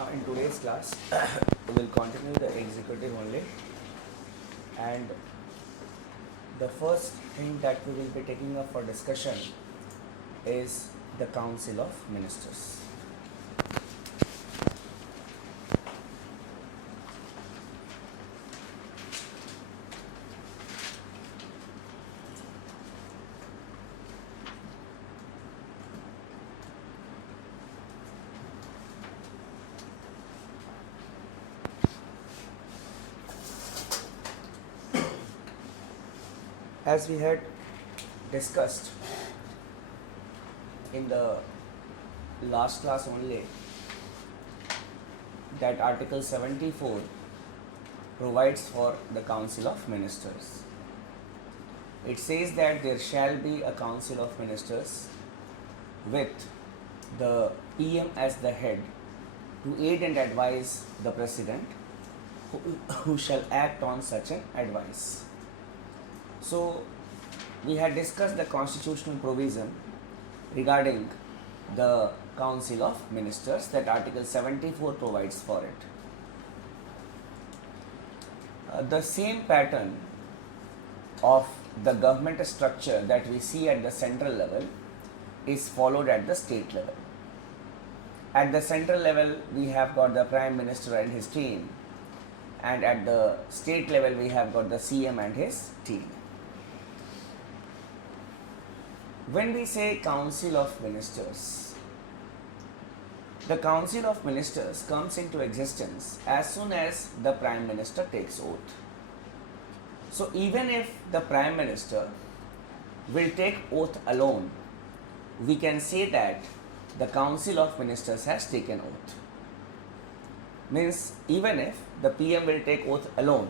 Now in today's class we will continue the executive only, and the first thing that we will be taking up for discussion is the Council of Ministers. As we had discussed in the last class only, that Article 74 provides for the Council of Ministers. It says that there shall be a Council of Ministers with the PM as the head to aid and advise the President who shall act on such an advice. So, we had discussed the constitutional provision regarding the Council of Ministers, that Article 74 provides for it. The same pattern of the government structure that we see at the central level is followed at the state level. At the central level, we have got the Prime Minister and his team, and at the state level, we have got the CM and his team. When we say Council of Ministers, the Council of Ministers comes into existence as soon as the Prime Minister takes oath. So even if the Prime Minister will take oath alone, we can say that the Council of Ministers has taken oath. Means even if the PM will take oath alone,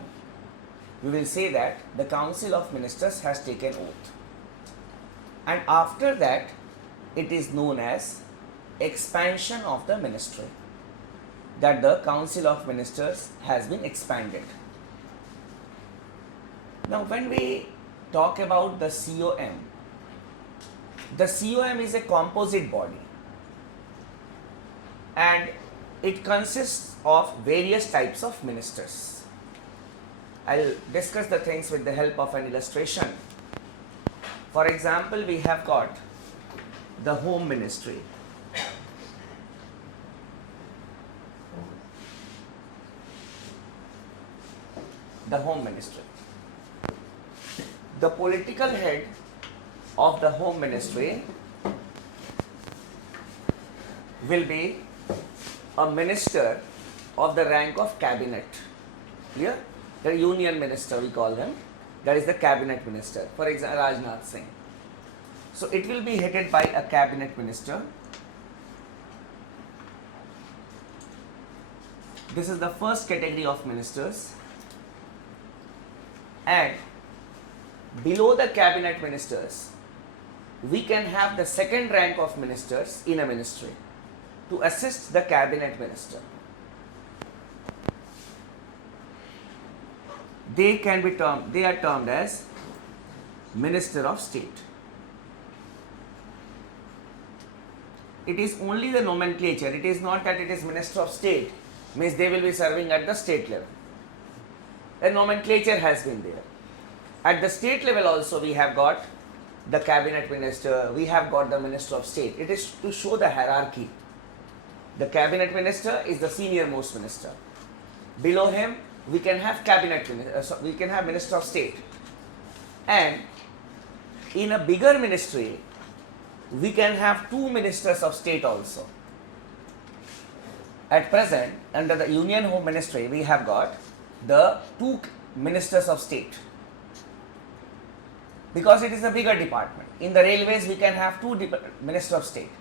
we will say that the Council of Ministers has taken oath. And after that, it is known as expansion of the ministry, that the Council of Ministers has been expanded. Now, when we talk about the COM is a composite body, and it consists of various types of ministers. I'll discuss the things with the help of an illustration. For example, we have got the Home Ministry. The Home Ministry. The political head of the Home Ministry will be a minister of the rank of cabinet. Clear? The union minister, we call them. That is the cabinet minister. For example, Rajnath Singh. So it will be headed by a cabinet minister. This is the first category of ministers. And below the cabinet ministers, we can have the second rank of ministers in a ministry to assist the cabinet minister. They are termed as Minister of State. It is only the nomenclature. It is not that it is Minister of State, means they will be serving at the state level. A nomenclature has been there. At the state level also, we have got the cabinet minister, we have got the Minister of State. It is to show the hierarchy. The cabinet minister is the senior most minister. Below him, we can have we can have Minister of State, and in a bigger ministry we can have two ministers of state also. At present, under the Union Home Ministry, we have got the two ministers of state, because it is a bigger department. In the railways, we can have two ministers of state.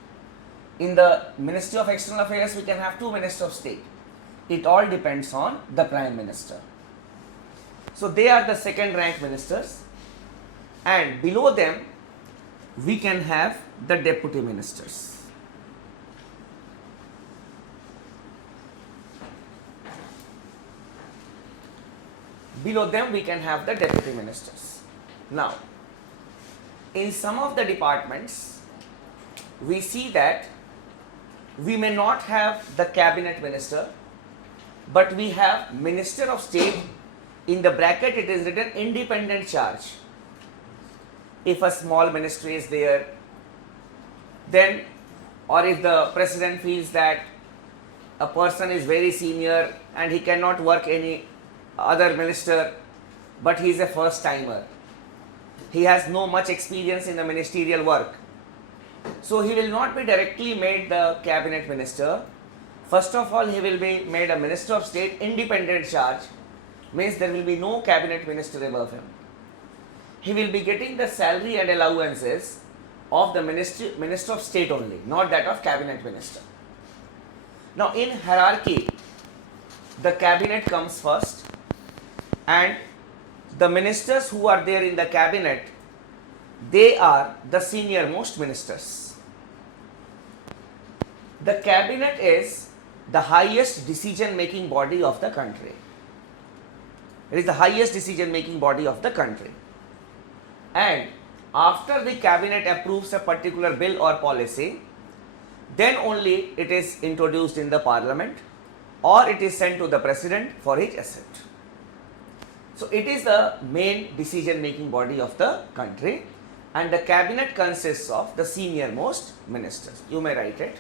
In the Ministry of External Affairs, we can have two ministers of state. It all depends on the Prime Minister. So they are the second rank ministers, and below them we can have the deputy ministers. Below them we can have the deputy ministers. Now, in some of the departments, we see that we may not have the cabinet minister, but we have minister of state. In the bracket it is written independent charge. If a small ministry is there, then, or if the president feels that a person is very senior and he cannot work any other minister, but he is a first timer, he has no much experience in the ministerial work, so he will not be directly made the cabinet minister. First of all, he will be made a minister of state independent charge, means there will be no cabinet minister above him. He will be getting the salary and allowances of the minister of state only, not that of cabinet minister. Now in hierarchy, the cabinet comes first, and the ministers who are there in the cabinet, they are the senior most ministers. The cabinet is the highest decision making body of the country. It is the highest decision making body of the country. And after the cabinet approves a particular bill or policy, then only it is introduced in the parliament or it is sent to the president for his assent. So it is the main decision making body of the country, and the cabinet consists of the senior most ministers. You may write it.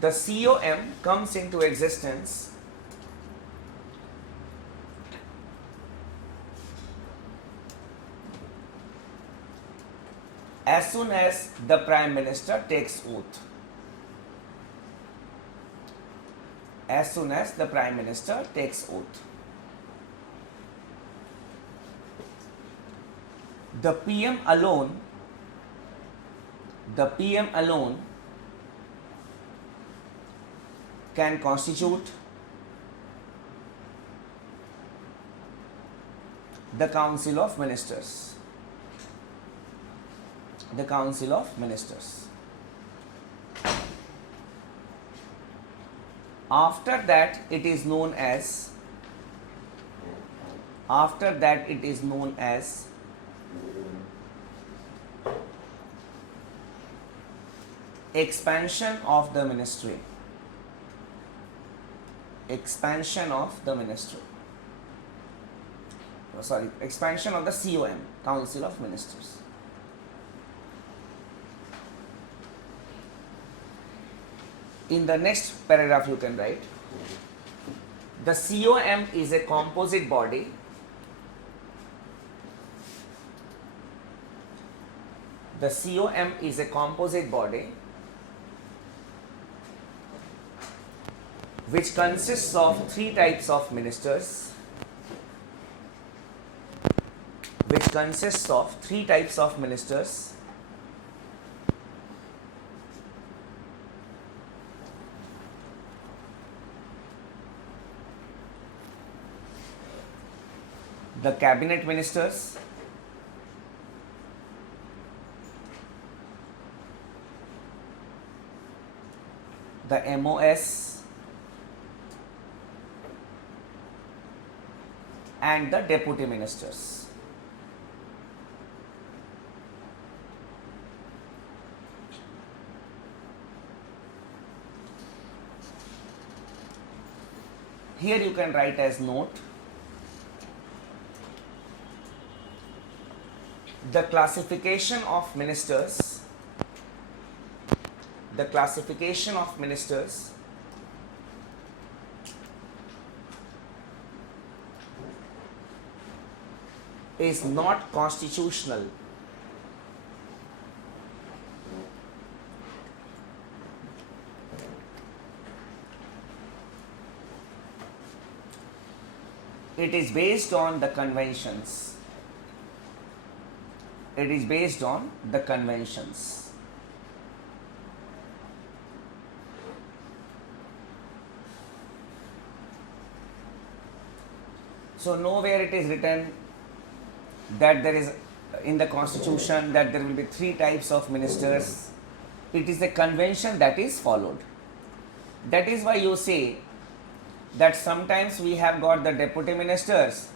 The COM comes into existence as soon as the Prime Minister takes oath. As soon as the Prime Minister takes oath. The PM alone can constitute the Council of Ministers. The Council of Ministers. After that it is known as expansion of the ministry. Expansion of the ministry. Expansion of the COM, Council of Ministers. In the next paragraph you can write, the COM is a composite body which consists of three types of ministers. The cabinet ministers, the MOS, and the deputy ministers. Here you can write as note, the classification of ministers is not constitutional. It is based on the conventions. So nowhere it is written that there is in the constitution that there will be three types of ministers. It is a convention that is followed. That is why you say that sometimes we have got the deputy ministers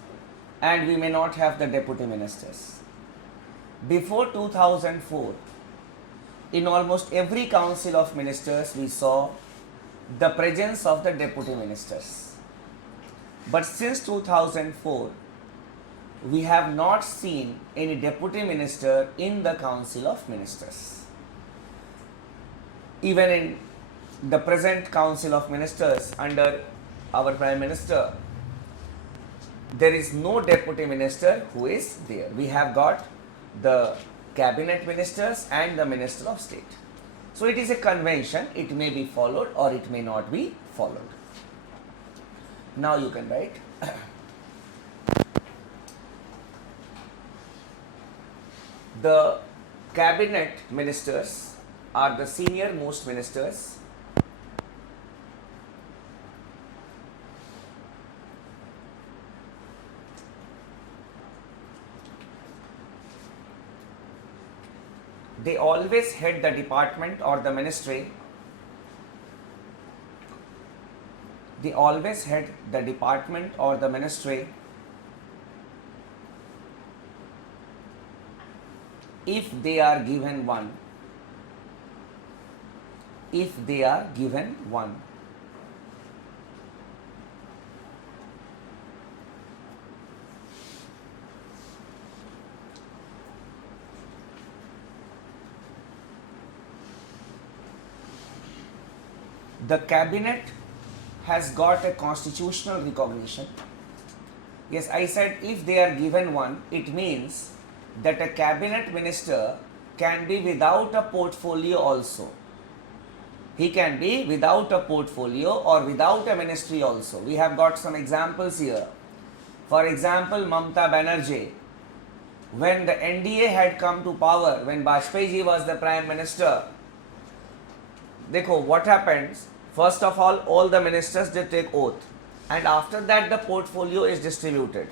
and we may not have the deputy ministers. Before 2004, in almost every council of ministers we saw the presence of the deputy ministers. But since 2004, we have not seen any deputy minister in the council of ministers. Even in the present council of ministers under our prime minister, there is no deputy minister who is there. We have got the cabinet ministers and the minister of state. So it is a convention, it may be followed or it may not be followed. Now you can write. The cabinet ministers are the senior most ministers they always head the department or the ministry. They always head the department or the ministry if they are given one. If they are given one. The cabinet has got a constitutional recognition. Yes, I said if they are given one, it means that a cabinet minister can be without a portfolio also. He can be without a portfolio or without a ministry also. We have got some examples here. For example, Mamata Banerjee, when the NDA had come to power, when Vajpayee ji was the prime minister, देखो what happens. First of all the ministers they take oath, and after that the portfolio is distributed.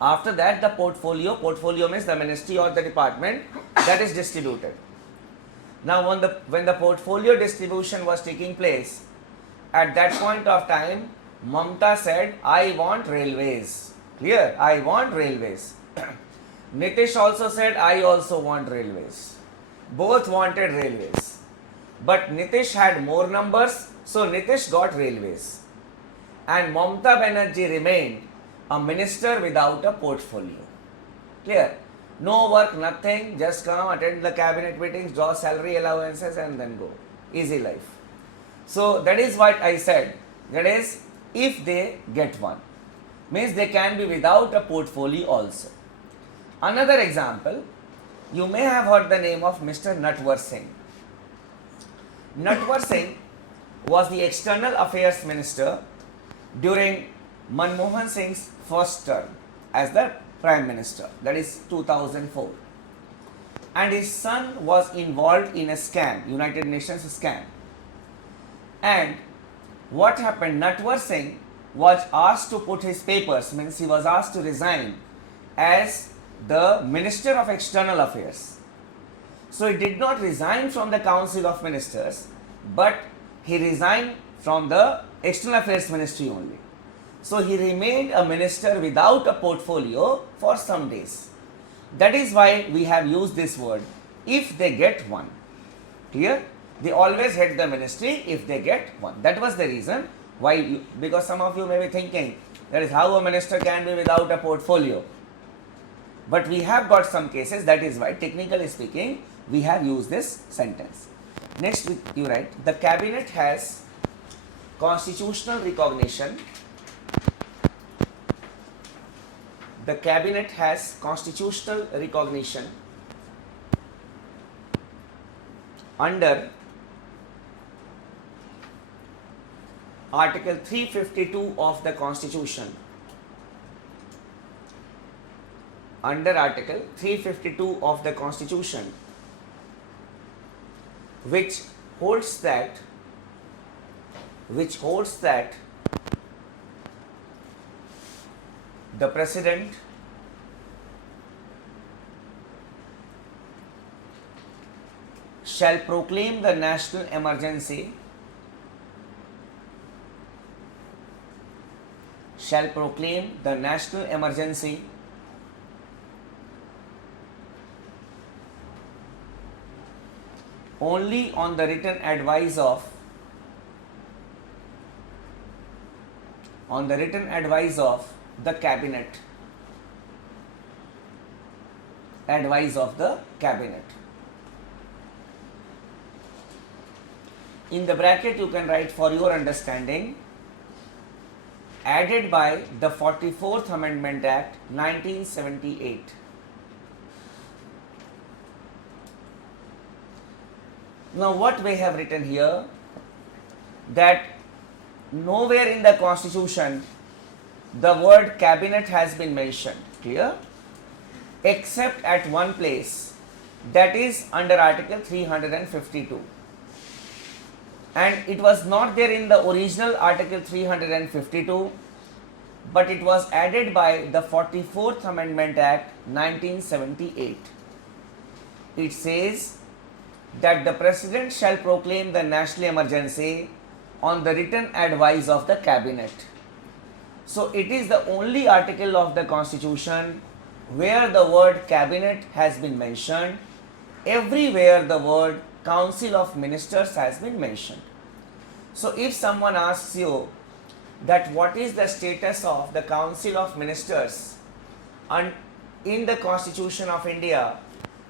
After that the portfolio means the ministry or the department, that is distributed. Now when the portfolio distribution was taking place, at that point of time Mamata said, I want railways. Clear? I want railways. Nitish also said, I also want railways. Both wanted railways. But Nitish had more numbers, so Nitish got railways. And Mamata Banerjee remained a minister without a portfolio. Clear? No work, nothing, just come, attend the cabinet meetings, draw salary allowances and then go. Easy life. So that is what I said. That is, if they get one. Means they can be without a portfolio also. Another example, you may have heard the name of Mr. Natwar Singh. Natwar Singh was the external affairs minister during Manmohan Singh's first term as the prime minister, that is 2004. And his son was involved in a scam, United Nations scam. And what happened? Natwar Singh was asked to put his papers, means he was asked to resign as the Minister of External Affairs. So he did not resign from the Council of Ministers, but he resigned from the External Affairs Ministry only. So he remained a minister without a portfolio for some days. That is why we have used this word, if they get one. Clear? They always head the ministry if they get one. That was the reason why, because some of you may be thinking, that is how a minister can be without a portfolio. But we have got some cases, that is why, technically speaking, we have used this sentence. Next, you write, the cabinet has constitutional recognition. The cabinet has constitutional recognition under Article 352 of the Constitution. Under Article 352 of the Constitution, which holds that the President shall proclaim the national emergency only on the written advice of the cabinet. Advice of the cabinet. In the bracket you can write for your understanding, added by the 44th Amendment Act 1978. Now what we have written here, that nowhere in the constitution the word cabinet has been mentioned, clear, except at one place, that is under article 352, and it was not there in the original article 352, but it was added by the 44th Amendment Act 1978. It says that the President shall proclaim the national emergency on the written advice of the cabinet. So it is the only article of the constitution where the word cabinet has been mentioned. Everywhere the word council of ministers has been mentioned. So if someone asks you that what is the status of the council of ministers in the constitution of India,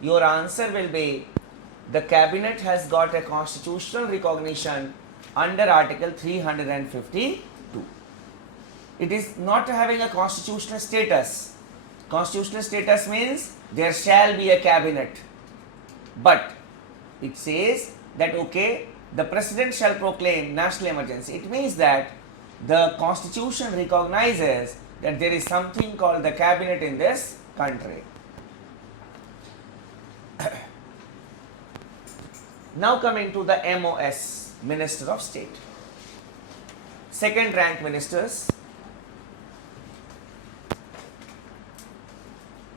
your answer will be the cabinet has got a constitutional recognition under article 352. It is not having a constitutional status. Constitutional status means there shall be a cabinet, but it says that okay, the President shall proclaim national emergency. It means that the constitution recognizes that there is something called the cabinet in this country. Now coming to the MOS, Minister of State. Second rank ministers.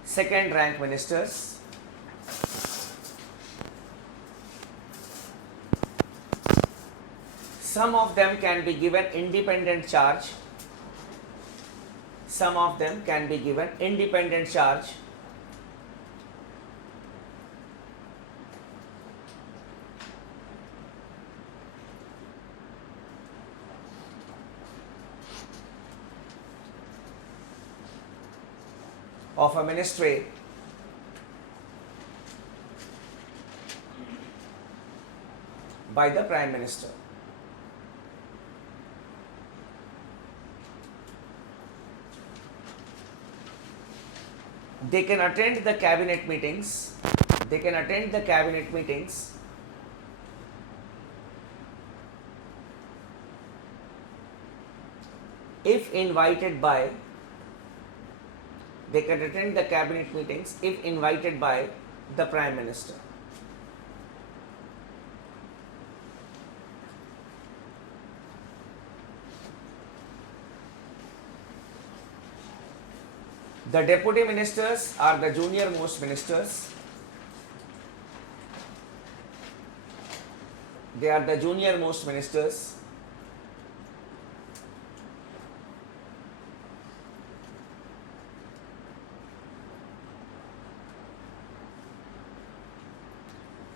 Second rank ministers. Some of them can be given independent charge. Some of them can be given independent charge. Of a ministry by the Prime Minister. They can attend the cabinet meetings. They can attend the cabinet meetings if invited by. They can attend the cabinet meetings if invited by the Prime Minister. The deputy ministers are the junior most ministers. They are the junior most ministers.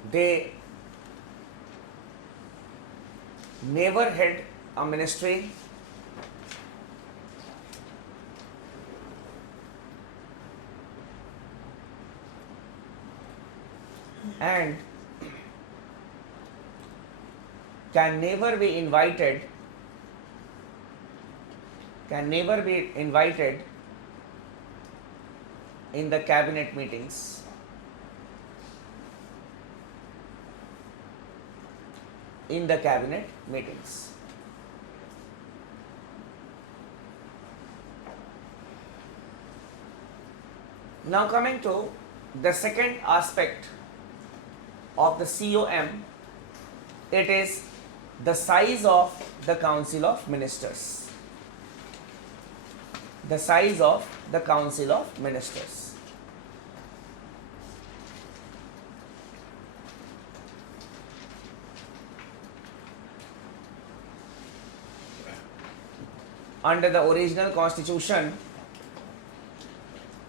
They never had a ministry. And can never be invited in the cabinet meetings. In the cabinet meetings. Now coming to the second aspect of the COM, it is the size of the Council of Ministers. The size of the Council of Ministers. Under the original constitution,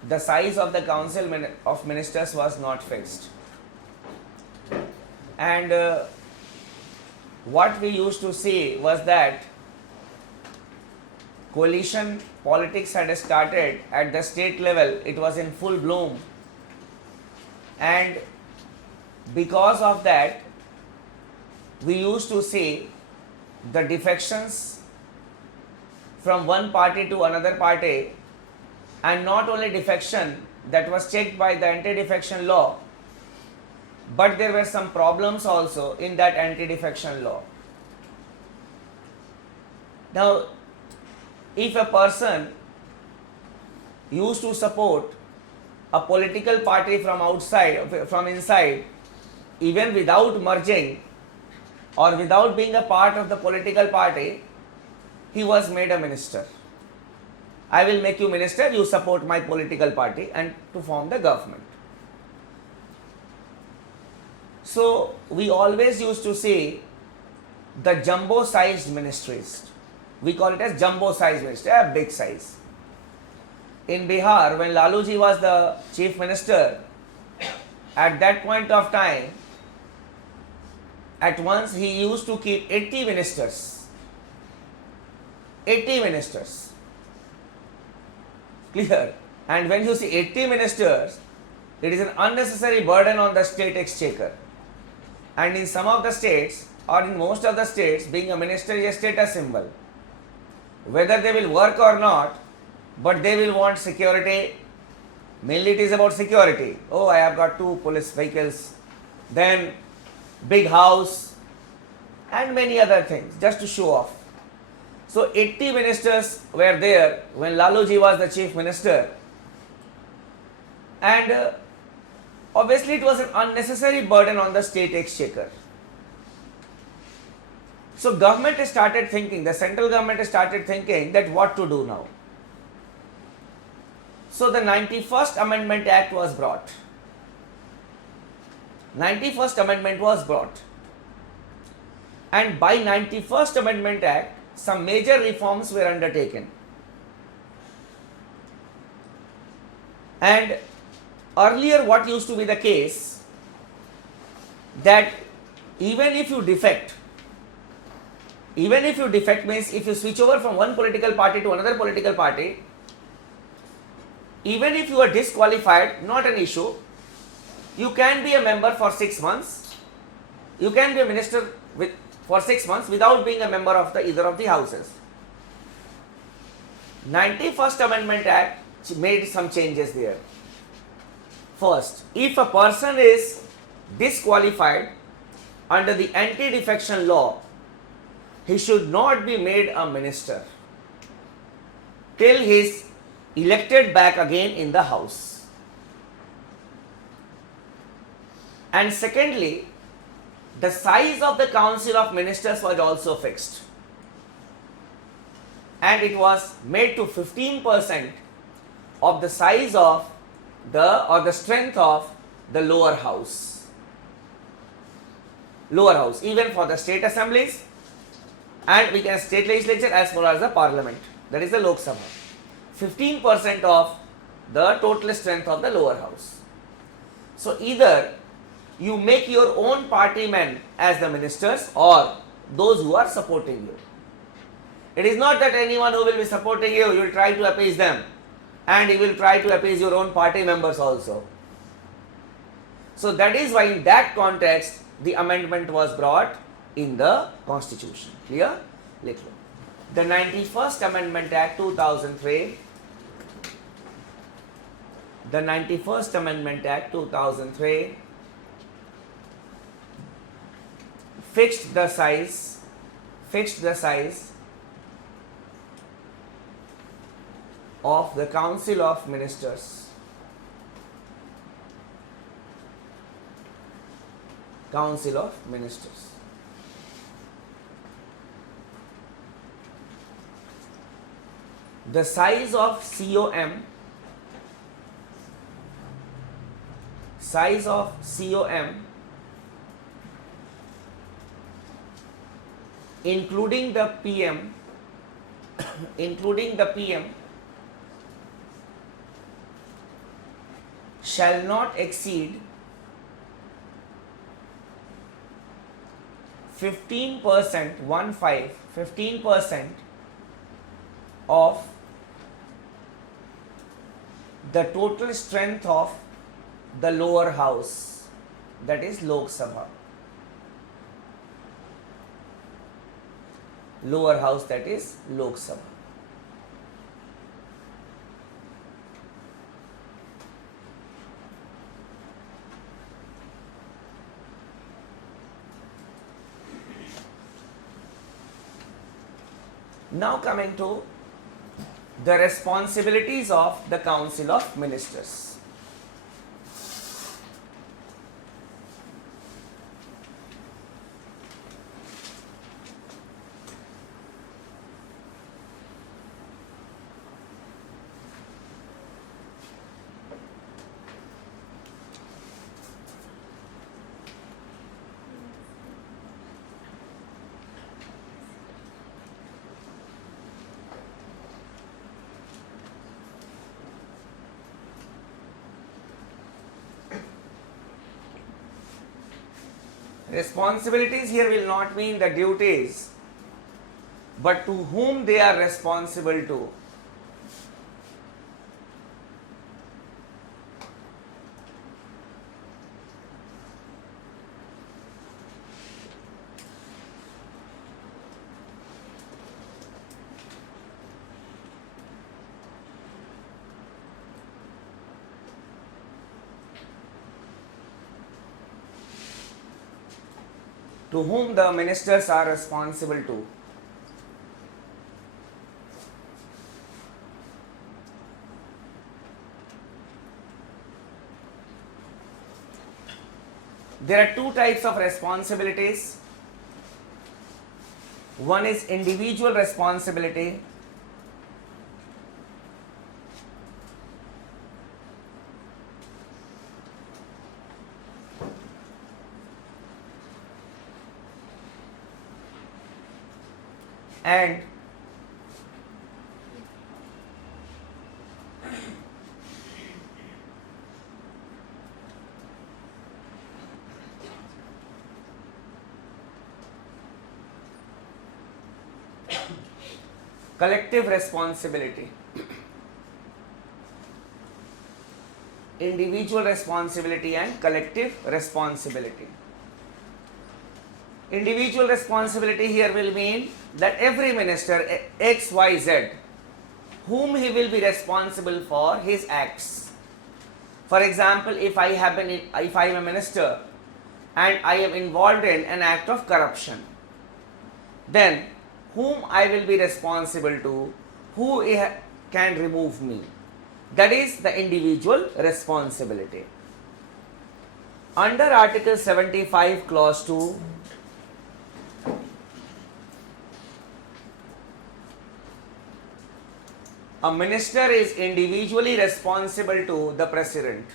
the size of the Council of Ministers was not fixed. and what we used to see was that coalition politics had started at the state level. It was in full bloom, and because of that we used to see the defections from one party to another party, and not only defection that was checked by the anti-defection law, but there were some problems also in that anti-defection law. Now, if a person used to support a political party from outside, from inside, even without merging or without being a part of the political party, he was made a minister. I will make you minister, you support my political party and to form the government. So we always used to see the jumbo sized ministries. We call it as jumbo sized ministry, a big size. In Bihar, when Laluji was the chief minister, at that point of time, at once he used to keep 80 ministers. 80 ministers. Clear? And when you see 80 ministers, it is an unnecessary burden on the state exchequer. And in some of the states, or in most of the states, being a minister is a status symbol. Whether they will work or not, but they will want security. Mainly it is about security. Oh, I have got 2 police vehicles, then big house, and many other things, just to show off. So 80 ministers were there when Laluji was the chief minister, and obviously it was an unnecessary burden on the state exchequer. So government started thinking, the central government started thinking that what to do now. So the 91st Amendment Act was brought. 91st Amendment was brought. And by 91st Amendment Act, some major reforms were undertaken. And earlier what used to be the case, that even if you defect means if you switch over from one political party to another political party, even if you are disqualified, not an issue, you can be a member for 6 months, you can be a minister for 6 months without being a member of either of the houses. 91st Amendment Act made some changes there. First, if a person is disqualified under the anti-defection law, he should not be made a minister till he is elected back again in the house. And secondly, the size of the council of ministers was also fixed, and it was made to 15% of the size of the strength of the lower house. Lower house, even for the state assemblies, and we can state legislature as well as the parliament, that is the Lok Sabha. 15% of the total strength of the lower house. So either you make your own party men as the ministers or those who are supporting you. It is not that anyone who will be supporting you, you will try to appease them, and you will try to appease your own party members also. So that is why in that context the amendment was brought in the constitution. Clear? Let's look. The 91st Amendment Act 2003, the 91st Amendment Act 2003 fixed the size of the Council of Ministers. Council of Ministers. The size of COM, including the PM, shall not exceed 15%, 15% of the total strength of the lower house, that is Lok Sabha. Lower house, that is Lok Sabha. Now coming to the responsibilities of the Council of Ministers. Responsibilities here will not mean the duties, but to whom they are responsible to. To whom the ministers are responsible to. There are two types of responsibilities. One is individual responsibility. And collective responsibility. Individual responsibility and collective responsibility. Individual responsibility here will mean that every minister X, Y, Z, whom he will be responsible for his acts. For example, if I am a minister and I am involved in an act of corruption, then whom I will be responsible to, who can remove me. That is the individual responsibility. Under Article 75, Clause 2, a minister is individually responsible to the President.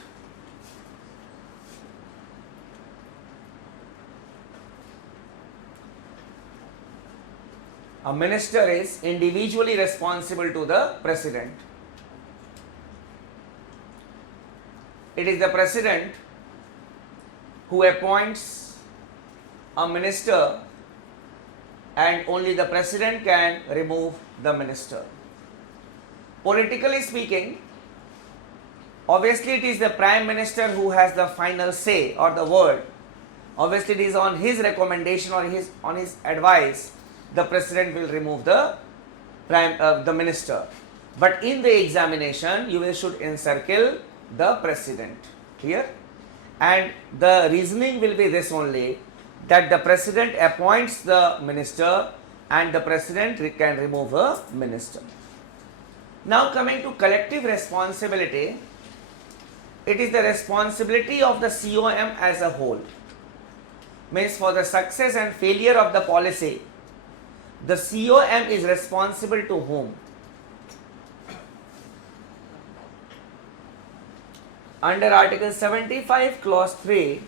A minister is individually responsible to the President. It is the President who appoints a minister, and only the President can remove the minister. Politically speaking, obviously it is the Prime Minister who has the final say or the word. Obviously it is on his recommendation or on his advice the President will remove the minister. But in the examination you should encircle the President here, and the reasoning will be this only, that the President appoints the minister and the President can remove a minister. Now coming to collective responsibility, it is the responsibility of the COM as a whole. Means for the success and failure of the policy, the COM is responsible to whom? Under Article 75, Clause 3,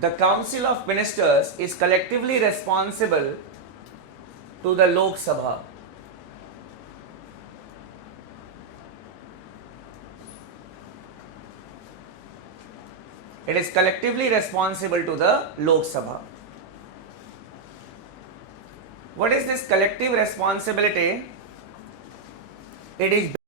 the Council of Ministers is collectively responsible to the Lok Sabha. It is collectively responsible to the Lok Sabha. What is this collective responsibility? It is